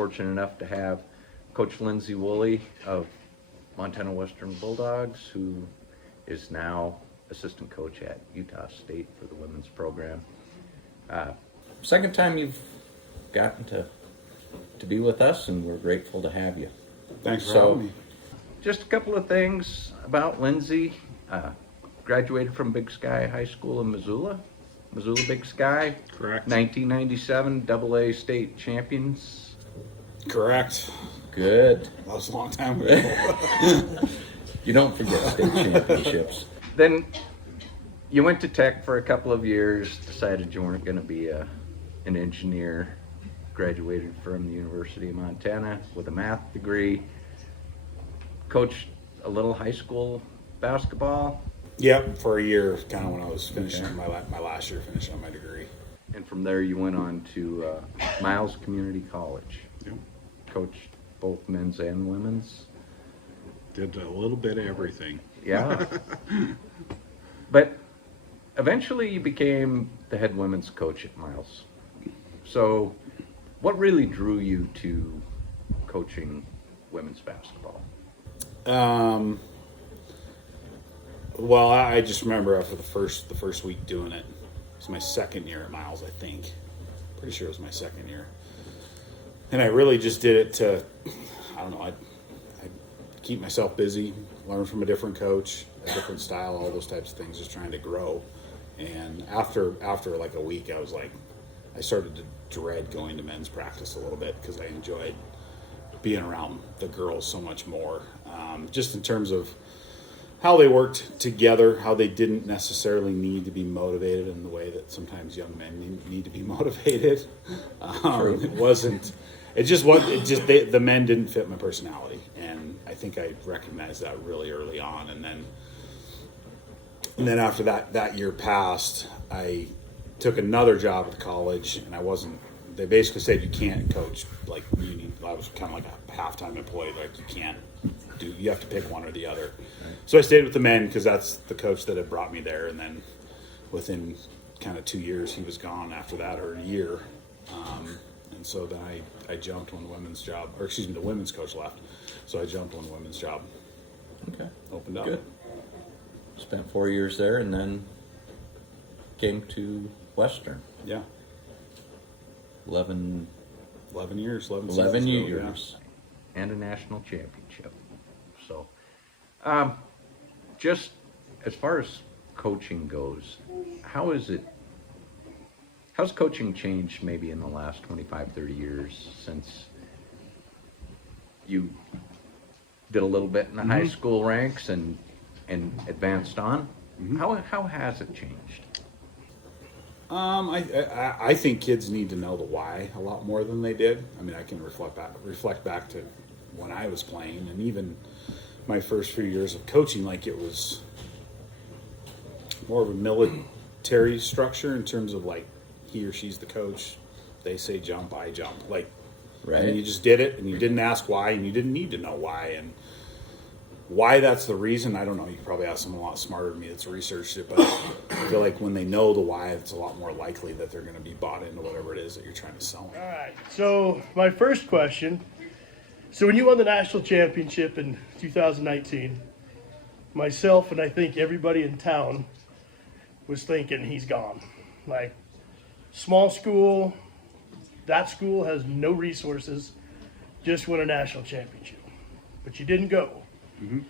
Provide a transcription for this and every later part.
fortunate enough to have Coach Lindsay Woolley of Montana Western Bulldogs, who is now assistant coach at Utah State for the women's program. Second time you've gotten to be with us, and we're grateful to have you. Thanks for having me. Just a couple of things about Lindsay. Graduated from Big Sky High School in Missoula. Missoula Big Sky. Correct. 1997 AA state champions. Correct. Good. That was a long time ago. You don't forget state championships. Then you went to Tech for a couple of years, decided you weren't going to be an engineer, graduated from the University of Montana with a math degree, coached a little high school basketball. Yep, for a year, kind of when I was finishing my last year, finishing my degree. And from there you went on to Miles Community College. Yep. Coached both men's and women's. Did a little bit of everything. Yeah. But eventually you became the head women's coach at Miles. So what really drew you to coaching women's basketball? Well, I just remember after the first week doing it. It was my second year at Miles, I think. Pretty sure it was my second year. And I really just did it to, I don't know, I'd keep myself busy, learn from a different coach, a different style, all those types of things, just trying to grow. And after like a week, I was like, I started to dread going to men's practice a little bit because I enjoyed being around the girls so much more. Just in terms of how they worked together, how they didn't necessarily need to be motivated in the way that sometimes young men need to be motivated. The men didn't fit my personality. And I think I recognized that really early on. And then after that year passed, I took another job at college, and they basically said you can't coach, like I was kind of like a half-time employee, like you have to pick one or the other. Right. So I stayed with the men because that's the coach that had brought me there, and then within kind of 2 years he was gone after that, or a year. And so then I jumped when the women's coach left. So I jumped when the women's job opened up. Good. Spent 4 years there and then came to Western. Yeah. 11 years. 11 years. Yeah. And a national championship. So, just as far as coaching goes, how's coaching changed maybe in the last 25, 30 years since you did a little bit in the high school ranks and advanced on? Mm-hmm. How has it changed? I think kids need to know the why a lot more than they did. I mean, I can reflect back to when I was playing, and even my first few years of coaching, like it was more of a military structure in terms of like he or she's the coach, they say jump, I jump, like, right. And you just did it, and you didn't ask why, and you didn't need to know why, and why that's the reason, I don't know. You could probably ask someone a lot smarter than me that's researched it, but I feel like when they know the why, it's a lot more likely that they're going to be bought into whatever it is that you're trying to sell them. All right, so my first question, so when you won the national championship in 2019, myself and I think everybody in town was thinking he's gone. Like, small school, that school has no resources, just won a national championship. But you didn't go. Mm-hmm.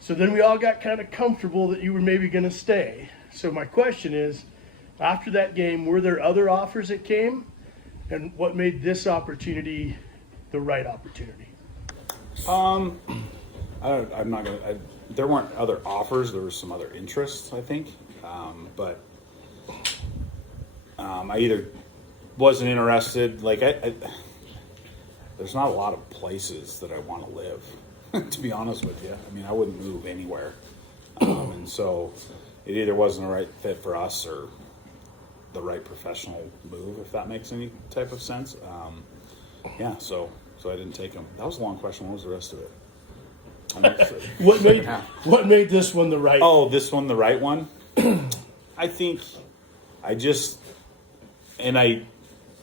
So then we all got kind of comfortable that you were maybe going to stay. So my question is, after that game, were there other offers that came? And what made this opportunity the right opportunity? There weren't other offers. There were some other interests, I think. But I either wasn't interested. Like, there's not a lot of places that I want to live. To be honest with you, I mean, I wouldn't move anywhere, and so it either wasn't the right fit for us or the right professional move, if that makes any type of sense. So I didn't take them. That was a long question. What was the rest of it? What made this one the right? Oh, this one the right one. I think the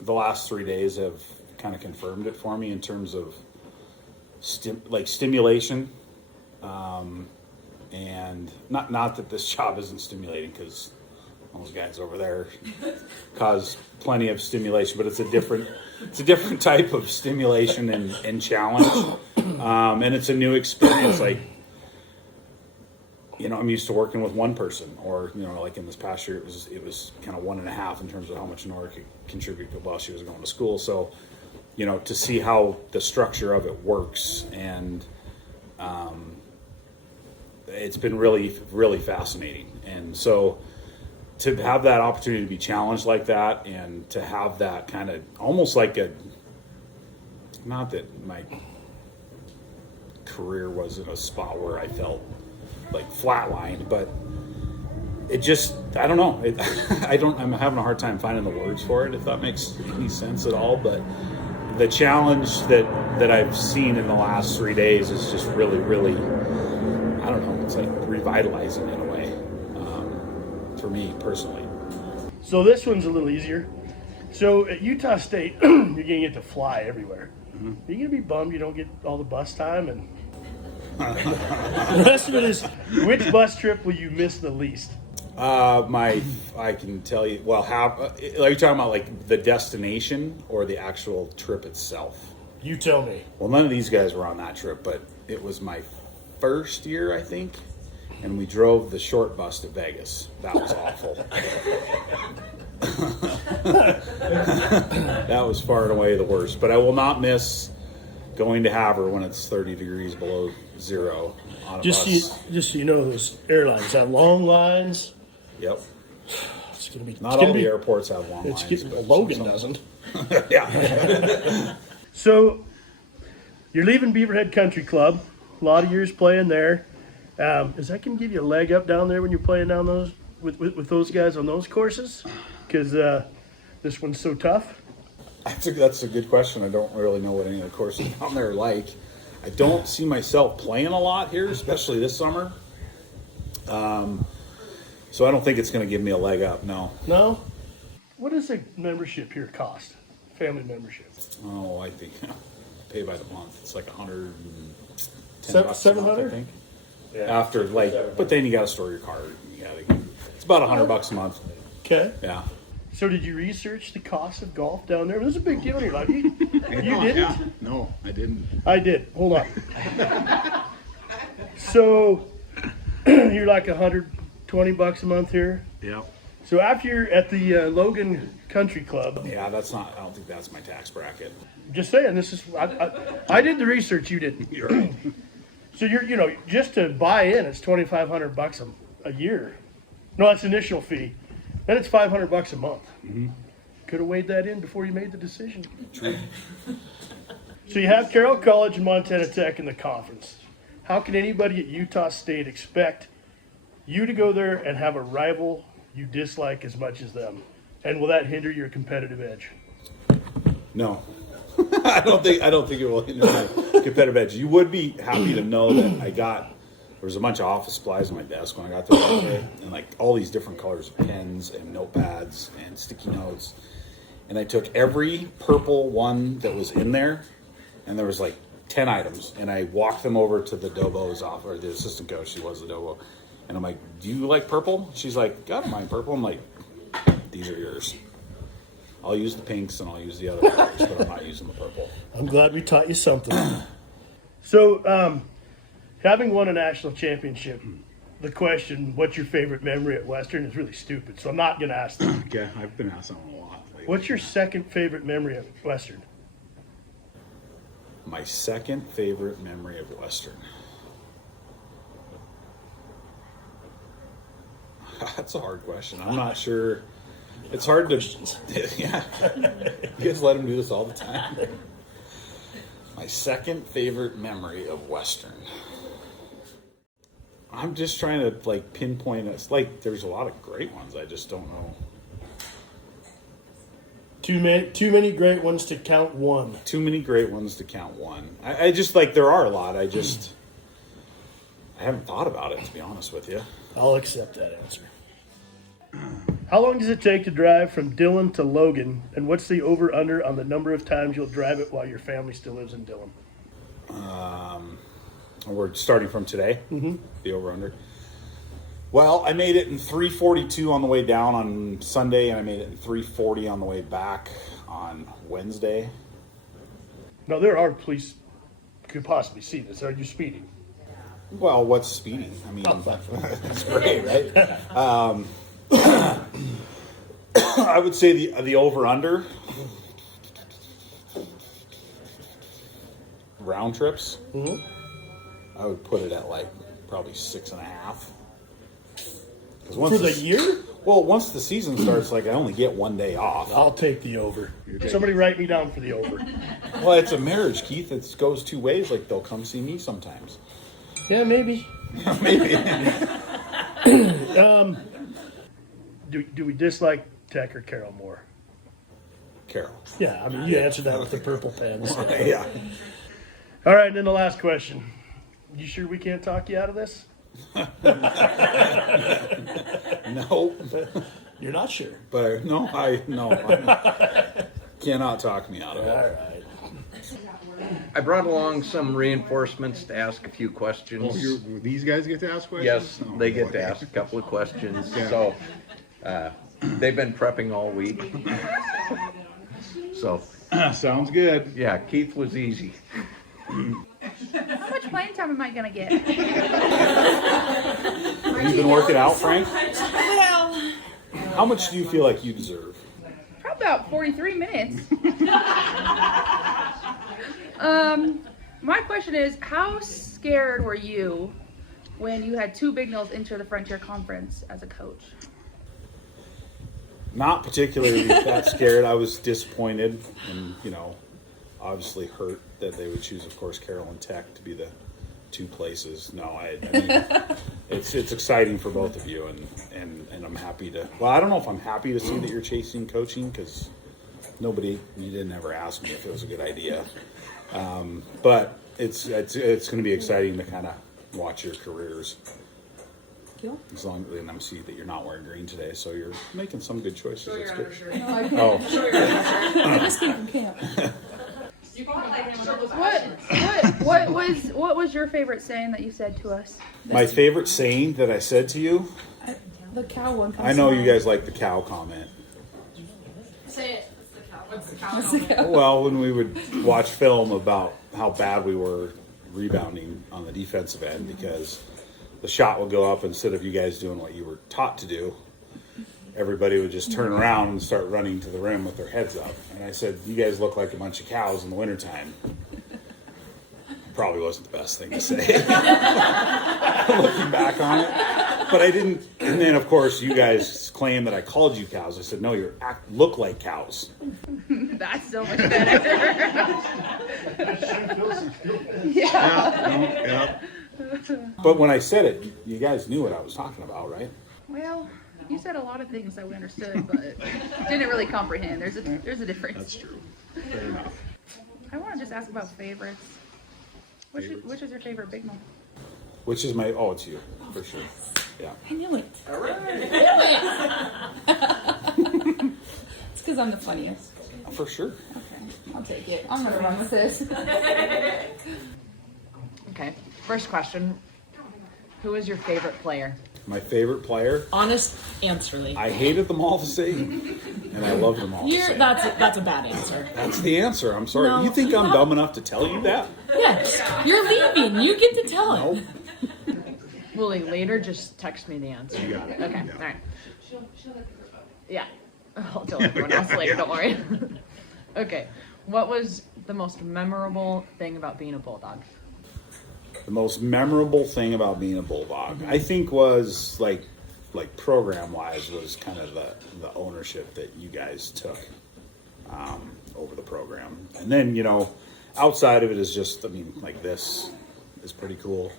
last 3 days have kind of confirmed it for me in terms of stimulation. And not that this job isn't stimulating, because those guys over there cause plenty of stimulation, but it's a different type of stimulation and challenge. And it's a new experience. Like, I'm used to working with one person, or, like in this past year, it was kind of 1.5 in terms of how much Nora could contribute while she was going to school. So, to see how the structure of it works, and it's been really, really fascinating. And so to have that opportunity to be challenged like that, and to have that kind of almost like not that my career was in a spot where I felt like flatlined, but it just, I don't know. I'm having a hard time finding the words for it, if that makes any sense at all. But the challenge that I've seen in the last 3 days is just really, really, I don't know, it's like revitalizing in a way, for me personally. So this one's a little easier. So at Utah State, you're going to get to fly everywhere. Mm-hmm. Are you going to be bummed you don't get all the bus time? And the rest of it is, which bus trip will you miss the least? I can tell you, well, are you talking about like the destination or the actual trip itself? You tell me. Well, none of these guys were on that trip, but it was my first year, I think, and we drove the short bus to Vegas. That was awful. That was far and away the worst, but I will not miss going to Havre when it's 30 degrees below zero on a bus. Just so you know, those airlines have long lines. Yep. It's gonna be not all the airports have long lines. Logan doesn't. Yeah. So you're leaving Beaverhead Country Club. A lot of years playing there. Is that going to give you a leg up down there when you're playing down those with those guys on those courses? Because this one's so tough. That's a good question. I don't really know what any of the courses down there are like. I don't see myself playing a lot here, especially this summer. So I don't think it's going to give me a leg up. No. No. What does a membership here cost? Family membership. Oh, I think pay by the month. It's like $110 $700, I think. Yeah. After but then you got to store your card. It's about $100 a month. Okay. Yeah. So did you research the cost of golf down there? It was a big deal in your life. You didn't? Yeah. No, I didn't. I did. Hold on. So you're like $120 a month here. Yep. So after you're at the Logan Country Club. Yeah, I don't think that's my tax bracket. Just saying, this is, I did the research, you didn't. You're right. So just to buy in, it's $2,500 a year. No, that's initial fee. Then it's $500 a month. Mm-hmm. Could have weighed that in before you made the decision. True. So you have Carroll College and Montana Tech in the conference. How can anybody at Utah State expect you to go there and have a rival you dislike as much as them? And will that hinder your competitive edge? No. I don't think it will hinder my competitive edge. You would be happy to know that there was a bunch of office supplies on my desk when I got there that day, and like all these different colors of pens and notepads and sticky notes. And I took every purple one that was in there, and there was like 10 items, and I walked them over to the Dobo's office, or the assistant coach, she was the Dobo. And I'm like, do you like purple? She's like, I don't mind purple. I'm like, these are yours. I'll use the pinks and I'll use the other colors, but I'm not using the purple. I'm glad we taught you something. So, having won a national championship, the question, what's your favorite memory at Western, is really stupid. So I'm not going to ask that. Okay, I've been asked that one a lot lately. What's your second favorite memory of Western? My second favorite memory of Western. That's a hard question. I'm not sure. It's hard to. Yeah. You guys let him do this all the time. My second favorite memory of Western. I'm just trying to pinpoint. It's there's a lot of great ones. I just don't know. Too many great ones to count one. Too many great ones to count one. I just there are a lot. I haven't thought about it, to be honest with you. I'll accept that answer. How long does it take to drive from Dillon to Logan? And what's the over-under on the number of times you'll drive it while your family still lives in Dillon? We're starting from today, the over-under. Well, I made it in 3:42 on the way down on Sunday, and I made it in 3:40 on the way back on Wednesday. Now, there are police could possibly see this. Are you speeding? Well, what's speeding? I mean, it's great, right? I would say the over-under round trips. I would put it at like probably 6.5. For the year? Well, once the season starts, like I only get 1 day off. I'll take the over. Somebody write me down for the over. Well, it's a marriage, Keith. It goes two ways. Like they'll come see me sometimes. Yeah, maybe. Maybe. Do we dislike Tech or Carroll more? Carol. Yeah, I mean, you answered that with the purple pens. Yeah. All right, and then the last question. You sure we can't talk you out of this? No. You're not sure? But I cannot talk me out of it. All right. I brought along some reinforcements to ask a few questions. These guys get to ask questions? Yes, Oh, they boy. get to ask a couple of questions. Yeah. So they've been prepping all week. So Sounds good. yeah, Keith was easy. How much playing time am I gonna get? You've been working out, Frank? Well, How much do you feel like you deserve? probably about 43 minutes. My question is, how scared were you when you had two Big Noles enter the Frontier Conference as a coach? Not particularly that scared. I was disappointed and, obviously hurt that they would choose, of course, Carroll and Tech to be the two places. No, I mean, it's exciting for both of you, and I'm happy to. Well, I don't know if I'm happy to see that you're chasing coaching because you didn't ever ask me if it was a good idea. But it's going to be exciting to kind of watch your careers. As long as I see that you're not wearing green today, so you're making some good choices. That's good. Oh, I just came from camp. What was your favorite saying that you said to us? my favorite saying that I said to you. The cow one comes I know to you mind. guys like the cow comment. Say it. What's the cow? That's the cow. Well, when we would watch film about how bad we were rebounding on the defensive end because the shot would go up instead of you guys doing what you were taught to do, everybody would just turn around and start running to the rim with their heads up. And I said, you guys look like a bunch of cows in the wintertime. Probably wasn't the best thing to say. Looking back on it. But I didn't. And then, of course, you guys claim that I called you cows. I said, no, you look like cows. That's so much better. Yeah. But when I said it, you guys knew what I was talking about, right? Well, you said a lot of things that we understood, but didn't really comprehend. There's a difference. That's true. Fair enough. I want to just ask about favorites. Which is your favorite Big Nole? Which is it's you, for sure. Yeah. I knew it. It's because I'm the funniest. For sure. Okay, I'll take it. I'm gonna run with this. Okay. First question. Who is your favorite player? My favorite player, Honest answerly. I hated them all the same. And I love them all the same. That's a bad answer. That's the answer. I'm sorry. No. You think I'm dumb enough to tell you that? Yes. You're leaving. You get to tell him. Nope. Woolley, later just text me the answer. You got it. Okay. Yeah. All right. Yeah. I'll tell everyone else later. Don't worry. Okay. What was the most memorable thing about being a Bulldog? The most memorable thing about being a Bulldog, I think, was like program wise, was kind of the ownership that you guys took over the program. And then, outside of it is just, like this is pretty cool.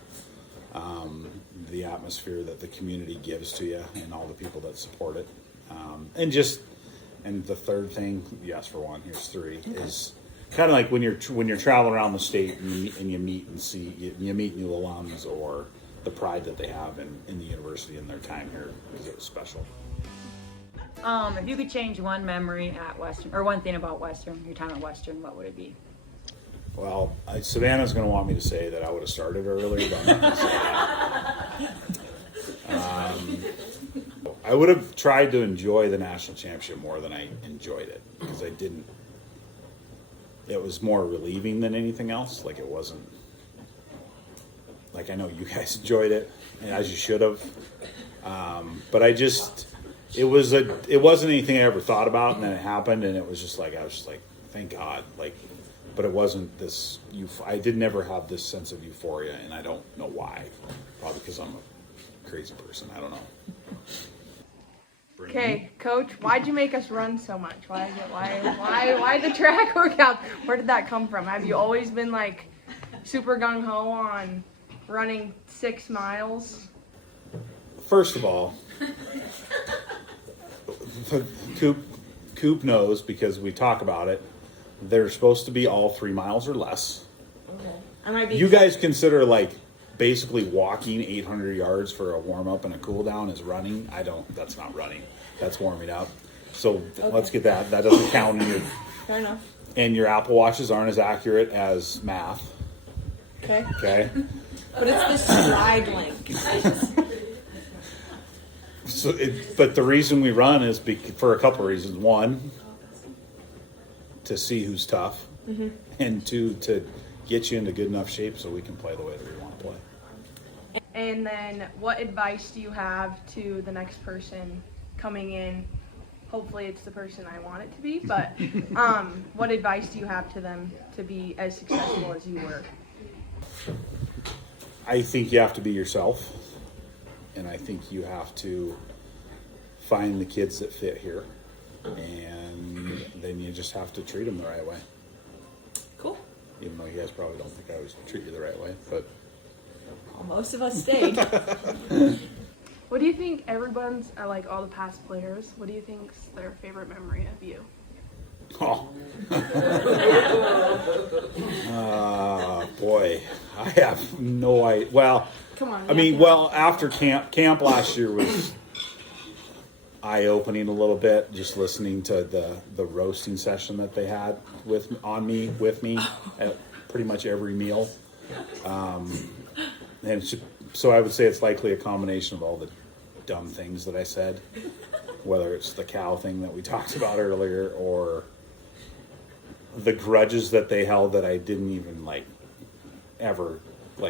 The atmosphere that the community gives to you and all the people that support it. And the third thing, yes, for one, here's three, is kind of like when you're traveling around the state and you meet new alums or the pride that they have in the university and their time here, because it was special. If you could change one memory at Western, or one thing about Western, your time at Western, what would it be? Well, Savannah's going to want me to say that I would have started earlier, but I'm not going to say that. I would have tried to enjoy the national championship more than I enjoyed it, because I didn't. It was more relieving than anything else. Like, it wasn't. Like, I know you guys enjoyed it, as you should have. But I just, it wasn't anything I ever thought about, and then it happened, and it was just like, I was just like, thank God. Like, but it wasn't this, I did never have this sense of euphoria, and I don't know why. Probably because I'm a crazy person. I don't know. Okay, Coach, why'd you make us run so much? Why the track workout? Where did that come from? Have you always been like super gung ho on running 6 miles? First of all, Coop knows, because we talk about it. They're supposed to be all 3 miles or less. Okay. I might be. You guys consider like basically walking 800 yards for a warm up and a cool down is running? I don't. That's not running. That's warming up. So let's get that. That doesn't count in your. Fair enough. And your Apple Watches aren't as accurate as math. Okay. Okay. But it's the stride link. But the reason we run is for a couple of reasons. One, to see who's tough, and 2, to get you into good enough shape so we can play the way that we want to play. And then what advice do you have to the next person coming in? Hopefully it's the person I want it to be, but what advice do you have to them to be as successful as you were? I think you have to be yourself, and I think you have to find the kids that fit here, and then you just have to treat them the right way. Cool. Even though you guys probably don't think I always treat you the right way, but Well, most of us stayed. What do you think everyone's, like all the past players, what do you think's their favorite memory of you? oh, boy, I have no idea. Well, Come on. I mean, well, after camp last year was eye-opening a little bit, just listening to the roasting session that they had with me at pretty much every meal. So I would say it's likely a combination of all the dumb things that I said, whether it's the cow thing that we talked about earlier, or the grudges that they held that I didn't even ever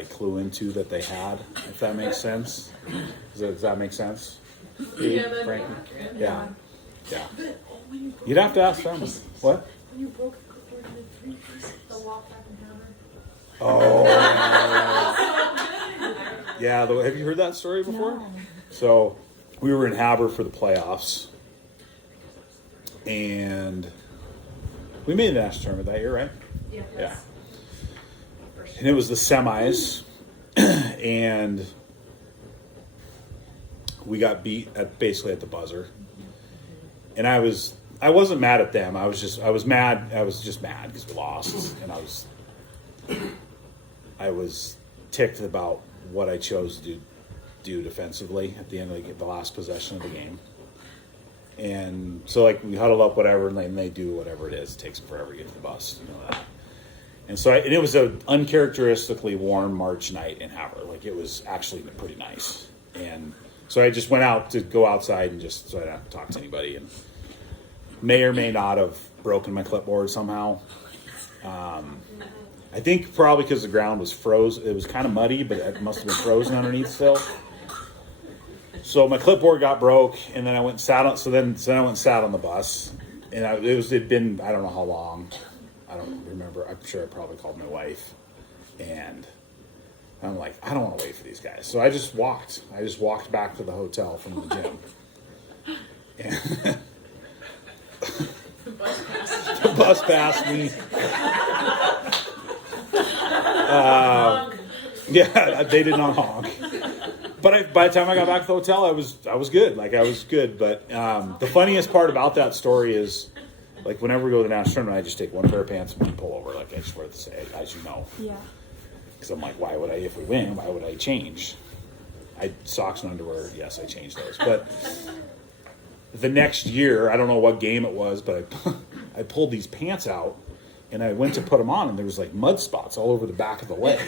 clue into that they had, if that makes sense. Does that make sense? Yeah, Frankie? Yeah. You'd have to ask them. What? When you broke the clipboard into 3 pieces, the walk back and hammer. Oh. Yeah, have you heard that story before? No. So we were in Haber for the playoffs, and we made the national tournament that year, right? Yeah. And it was the semis, and we got beat basically at the buzzer. And I wasn't mad at them. I was just mad because we lost, and I was ticked about what I chose to do defensively at the end of the last possession of the game. And so we huddle up, whatever, and then they do whatever it is. It takes them forever to get to the bus, you know that. And so it was an uncharacteristically warm March night in Haber. It was actually pretty nice. And so I just went out to go outside and just so I didn't have to talk to anybody, and may or may not have broken my clipboard somehow. I think probably because the ground was frozen. It was kind of muddy, but it must have been frozen underneath still. So my clipboard got broke, and then I went and sat on. So then I went and sat on the bus, and it'd been I don't know how long. I don't remember. I'm sure I probably called my wife, and I'm like, I don't want to wait for these guys. So I just walked. I just walked back to the hotel from the gym. And the bus passed me. Yeah, they did not honk. But by the time I got back to the hotel, I was good. I was good. But the funniest part about that story is, whenever we go to the national tournament, I just take one pair of pants and one pullover. I just wear the same, as you know. Yeah. Because I'm like, why would I, if we win, why would I change? Socks and underwear, yes, I changed those. But the next year, I don't know what game it was, but I pulled these pants out and I went to put them on, and there was like mud spots all over the back of the leg.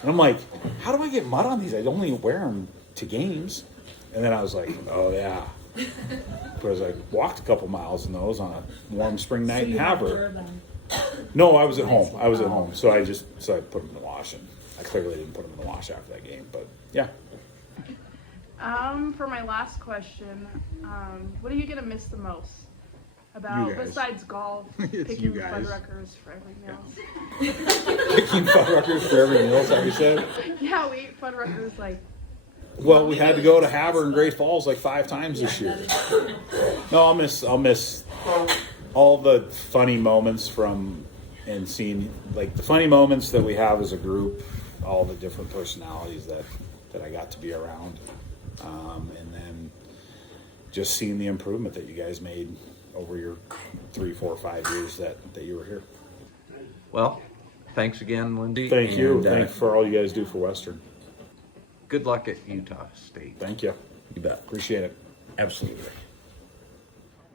And I'm like, how do I get mud on these? I only wear them to games. And then I was like, oh yeah. Because I walked a couple miles in those on a warm spring night in Havre. No, I was at home. So I put them in the wash, and I clearly didn't put them in the wash after that game. But yeah. For my last question, what are you gonna miss the most about You guys. besides golf, It's picking you guys. Fuddruckers for everything else? Picking Fuddruckers for every meal, is that what you said? Yeah, we ate Fuddruckers like. Well, we had to go to Havre and Great Falls like 5 times this year. No, I'll miss all the funny moments and seeing like the funny moments that we have as a group, all the different personalities that I got to be around, and then just seeing the improvement that you guys made over your 3, 4, 5 years that you were here. Well, thanks again, Lindsay. Thank you. And, Thank you for all you guys do for Western. good luck at Utah State. Thank you. You bet. Appreciate it. Absolutely.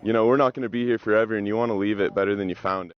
You know, we're not going to be here forever, and you want to leave it better than you found it.